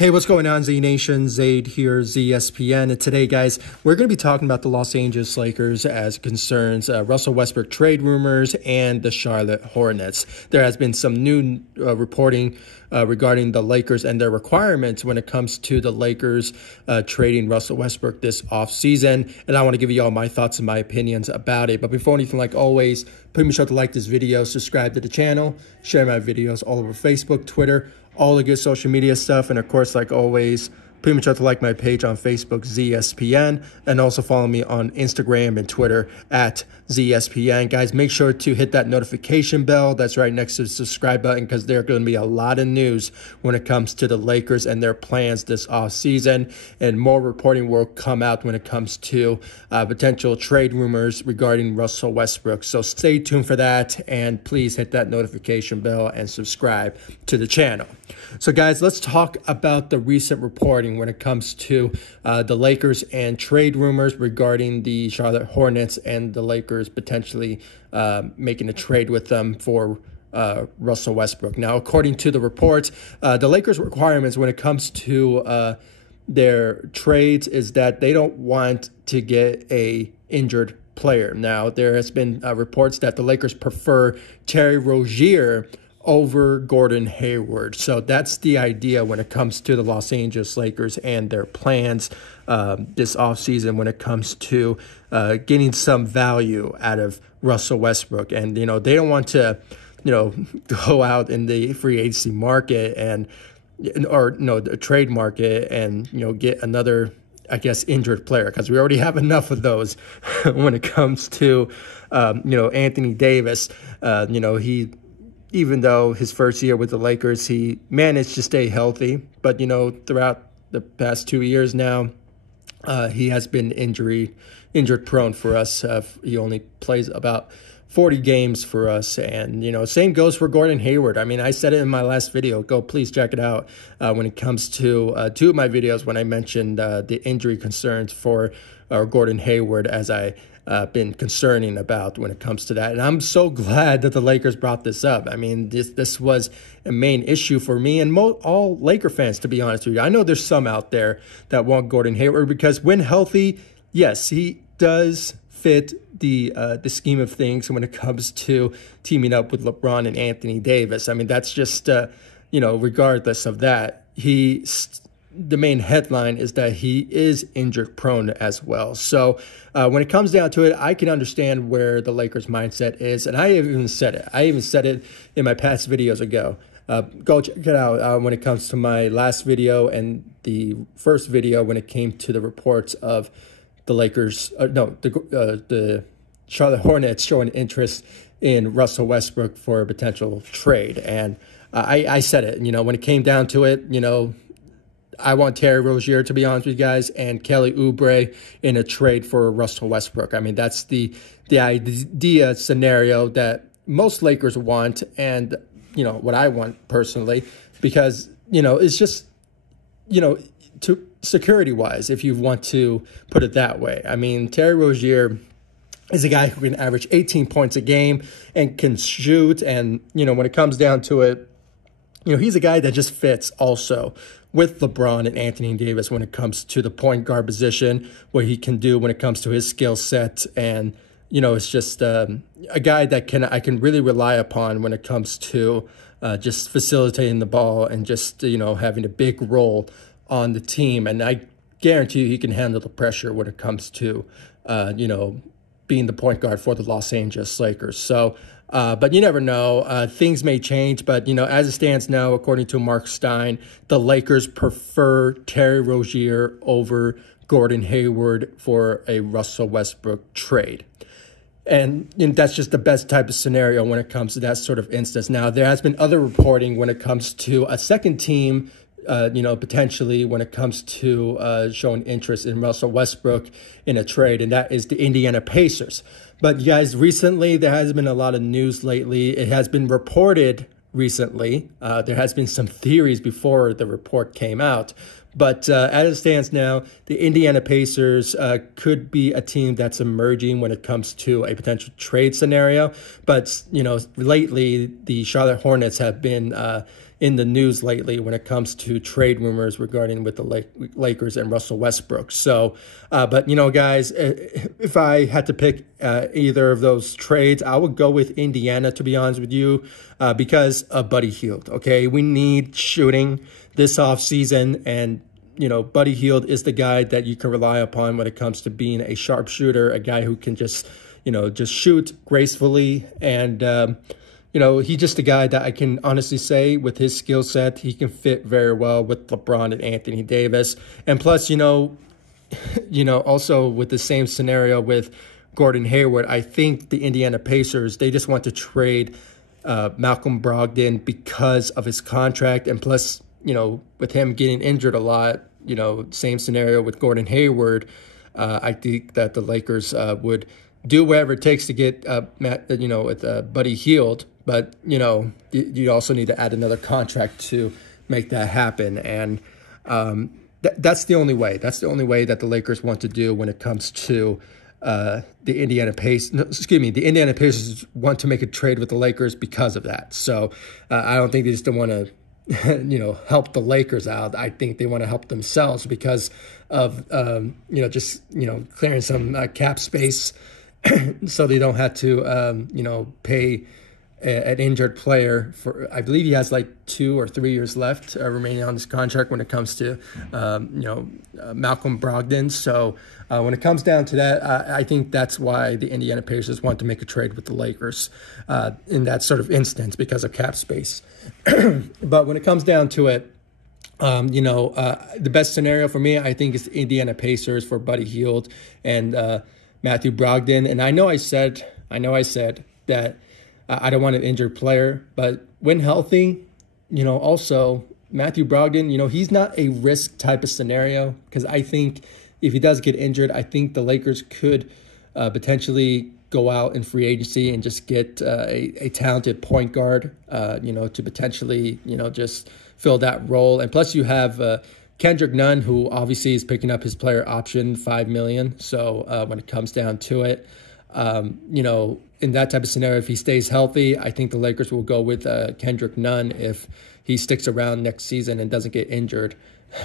Hey, what's going on, Z Nation? Zaid here, ZSPN. And today, guys, we're going to be talking about the Los Angeles Lakers as concerns Russell Westbrook trade rumors and the Charlotte Hornets. There has been some new reporting regarding the Lakers and their requirements when it comes to the Lakers trading Russell Westbrook this offseason. And I want to give you all my thoughts and my opinions about it. But before anything, like always, please be sure to like this video, subscribe to the channel, share my videos all over Facebook, Twitter, all the good social media stuff. And of course, like always, please be sure to like my page on Facebook, ZSPN, and also follow me on Instagram and Twitter at ZSPN. Guys, make sure to hit that notification bell that's right next to the subscribe button, because there's going to be a lot of news when it comes to the Lakers and their plans this offseason, and more reporting will come out when it comes to potential trade rumors regarding Russell Westbrook. So stay tuned for that, and please hit that notification bell and subscribe to the channel. So guys, let's talk about the recent reporting when it comes to the Lakers and trade rumors regarding the Charlotte Hornets and the Lakers potentially making a trade with them for Russell Westbrook. Now, according to the report, the Lakers' requirements when it comes to their trades is that they don't want to get a injured player. Now, there has been reports that the Lakers prefer Terry Rozier over Gordon Hayward. So that's the idea when it comes to the Los Angeles Lakers and their plans this offseason when it comes to getting some value out of Russell Westbrook. And, you know, they don't want to, you know, go out in the free agency market the trade market and, you know, get another, I guess, injured player, because we already have enough of those when it comes to, Anthony Davis. Even though his first year with the Lakers, he managed to stay healthy. But, you know, throughout the past 2 years now, he has been injured prone for us. He only plays about 40 games for us. And, you know, same goes for Gordon Hayward. I mean, I said it in my last video. Go, please check it out when it comes to two of my videos when I mentioned the injury concerns for Gordon Hayward, as I been concerning about when it comes to that. And I'm so glad that the Lakers brought this up. I mean, this was a main issue for me and all Laker fans, to be honest with you. I know there's some out there that want Gordon Hayward because when healthy, yes, he does fit the scheme of things when it comes to teaming up with LeBron and Anthony Davis. I mean, that's just, regardless of that, the main headline is that he is injured prone as well. So when it comes down to it, I can understand where the Lakers mindset is. And I even said it. I even said it in my past videos ago. Go check it out when it comes to my last video and the first video when it came to the reports of the Lakers, the Charlotte Hornets showing interest in Russell Westbrook for a potential trade. And I said it, you know, when it came down to it, you know, I want Terry Rozier, to be honest with you guys, and Kelly Oubre in a trade for Russell Westbrook. I mean, that's the idea scenario that most Lakers want, and, you know, what I want personally, because, you know, it's just, you know, to security-wise, if you want to put it that way. I mean, Terry Rozier is a guy who can average 18 points a game and can shoot, and, you know, when it comes down to it, you know, he's a guy that just fits also with LeBron and Anthony Davis when it comes to the point guard position, what he can do when it comes to his skill set. And, you know, it's just a guy that I can really rely upon when it comes to just facilitating the ball and just, you know, having a big role on the team. And I guarantee you he can handle the pressure when it comes to, being the point guard for the Los Angeles Lakers. So, but you never know. Things may change. But, you know, as it stands now, according to Mark Stein, the Lakers prefer Terry Rozier over Gordon Hayward for a Russell Westbrook trade. And, you know, that's just the best type of scenario when it comes to that sort of instance. Now, there has been other reporting when it comes to a second team, potentially when it comes to showing interest in Russell Westbrook in a trade, and that is the Indiana Pacers. But, you guys, recently there has been a lot of news lately. It has been reported recently. There has been some theories before the report came out, But as it stands now, the Indiana Pacers could be a team that's emerging when it comes to a potential trade scenario. But, lately, the Charlotte Hornets have been in the news lately when it comes to trade rumors regarding with the Lakers and Russell Westbrook. So, but, guys, if I had to pick either of those trades, I would go with Indiana, to be honest with you, because of Buddy Hield. Okay, we need shooting this offseason, and Buddy Hield is the guy that you can rely upon when it comes to being a sharpshooter, a guy who can just shoot gracefully, and he's just a guy that I can honestly say, with his skill set, he can fit very well with LeBron and Anthony Davis. And plus, also with the same scenario with Gordon Hayward, I think the Indiana Pacers, they just want to trade Malcolm Brogdon because of his contract, and plus, with him getting injured a lot, same scenario with Gordon Hayward, I think that the Lakers would do whatever it takes to get with Buddy Hield, but you also need to add another contract to make that happen, and that's the only way. That's the only way that the Lakers want to do when it comes to the Indiana Pacers. No, excuse me, the Indiana Pacers want to make a trade with the Lakers because of that. So I don't think they just don't want to help the Lakers out. I think they want to help themselves because of clearing some cap space so they don't have to pay an injured player for, I believe he has like 2 or 3 years left remaining on this contract when it comes to Malcolm Brogdon. So when it comes down to that, I think that's why the Indiana Pacers want to make a trade with the Lakers in that sort of instance, because of cap space. But when it comes down to it, the best scenario for me, I think, is the Indiana Pacers for Buddy Hield and Matthew Brogdon. And I know I said that I don't want an injured player, but when healthy, also Matthew Brogdon, he's not a risk type of scenario, because I think if he does get injured, I think the Lakers could potentially go out in free agency and just get a talented point guard, to potentially, just fill that role. And plus you have Kendrick Nunn, who obviously is picking up his player option, $5 million. So when it comes down to it, in that type of scenario, if he stays healthy, I think the Lakers will go with Kendrick Nunn if he sticks around next season and doesn't get injured.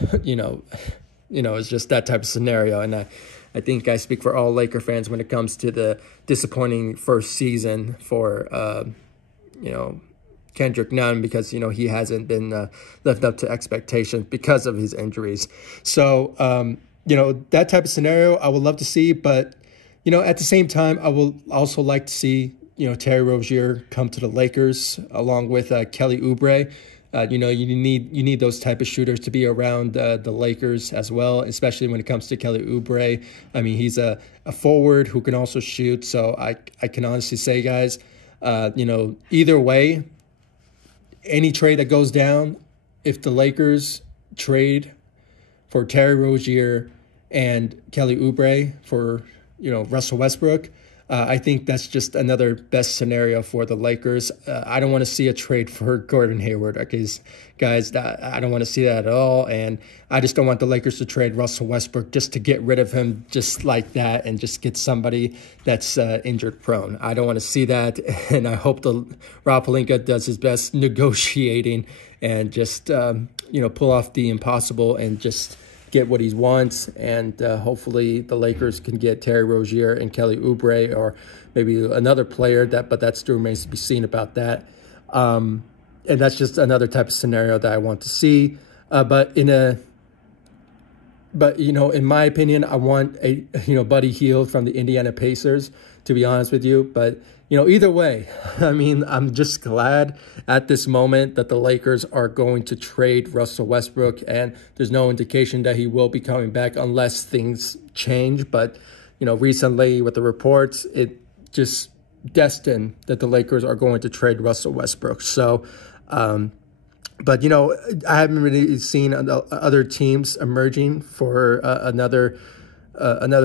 It's just that type of scenario. And I think I speak for all Laker fans when it comes to the disappointing first season for, Kendrick Nunn, because, he hasn't been lived up to expectations because of his injuries. So, that type of scenario I would love to see, but at the same time, I will also like to see, Terry Rozier come to the Lakers along with Kelly Oubre. You need those type of shooters to be around the Lakers as well, especially when it comes to Kelly Oubre. I mean, he's a forward who can also shoot. So I can honestly say, guys, either way, any trade that goes down, if the Lakers trade for Terry Rozier and Kelly Oubre for Russell Westbrook, I think that's just another best scenario for the Lakers. I don't want to see a trade for Gordon Hayward, because, guys, I don't want to see that at all. And I just don't want the Lakers to trade Russell Westbrook just to get rid of him just like that and just get somebody that's injured prone. I don't want to see that. And I hope Rob Pelinka does his best negotiating and just, pull off the impossible and just get what he wants, and hopefully the Lakers can get Terry Rozier and Kelly Oubre, or maybe another player, but that still remains to be seen about that. And that's just another type of scenario that I want to see. But in my opinion, I want Buddy Hield from the Indiana Pacers, to be honest with you. But either way, I mean, I'm just glad at this moment that the Lakers are going to trade Russell Westbrook, and there's no indication that he will be coming back unless things change. But, recently with the reports, it just destined that the Lakers are going to trade Russell Westbrook. So, but, I haven't really seen other teams emerging for another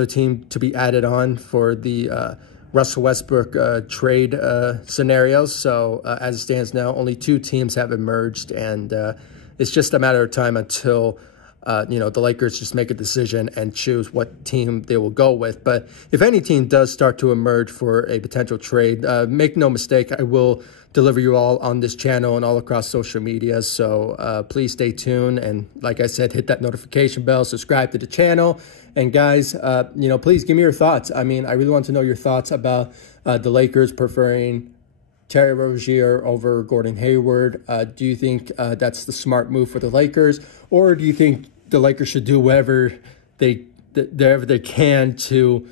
team to be added on for the Russell Westbrook trade scenarios. So as it stands now, only 2 teams have emerged, and it's just a matter of time until the Lakers just make a decision and choose what team they will go with. But if any team does start to emerge for a potential trade, make no mistake, I will deliver you all on this channel and all across social media. So please stay tuned. And like I said, hit that notification bell, subscribe to the channel. And guys, please give me your thoughts. I mean, I really want to know your thoughts about the Lakers preferring Terry Rozier over Gordon Hayward. Do you think that's the smart move for the Lakers? Or do you think the Lakers should do whatever they can to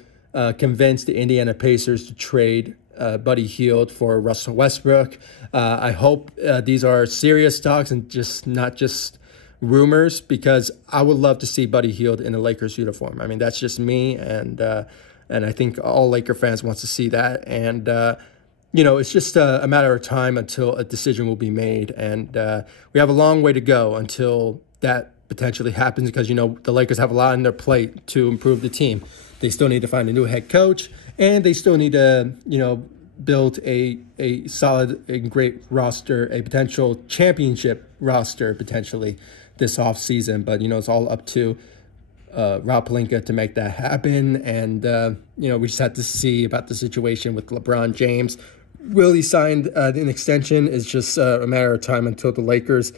convince the Indiana Pacers to trade Buddy Hield for Russell Westbrook? I hope these are serious talks and not just rumors, because I would love to see Buddy Hield in a Lakers uniform. I mean, that's just me, and I think all Laker fans wants to see that. And it's just a matter of time until a decision will be made, and we have a long way to go until that potentially happens, because the Lakers have a lot on their plate to improve the team. They still need to find a new head coach, and they still need to build a solid and great roster, a potential championship roster potentially this offseason. But it's all up to Rob Pelinka to make that happen. And we just have to see about the situation with LeBron James. Will he sign an extension? Is just a matter of time until the Lakers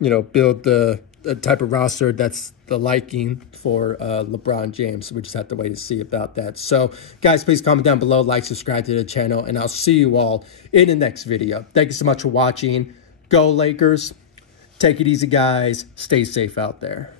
build the type of roster that's the liking for LeBron James. We just have to wait to see about that. So, guys, please comment down below, like, subscribe to the channel, and I'll see you all in the next video. Thank you so much for watching. Go Lakers. Take it easy, guys. Stay safe out there.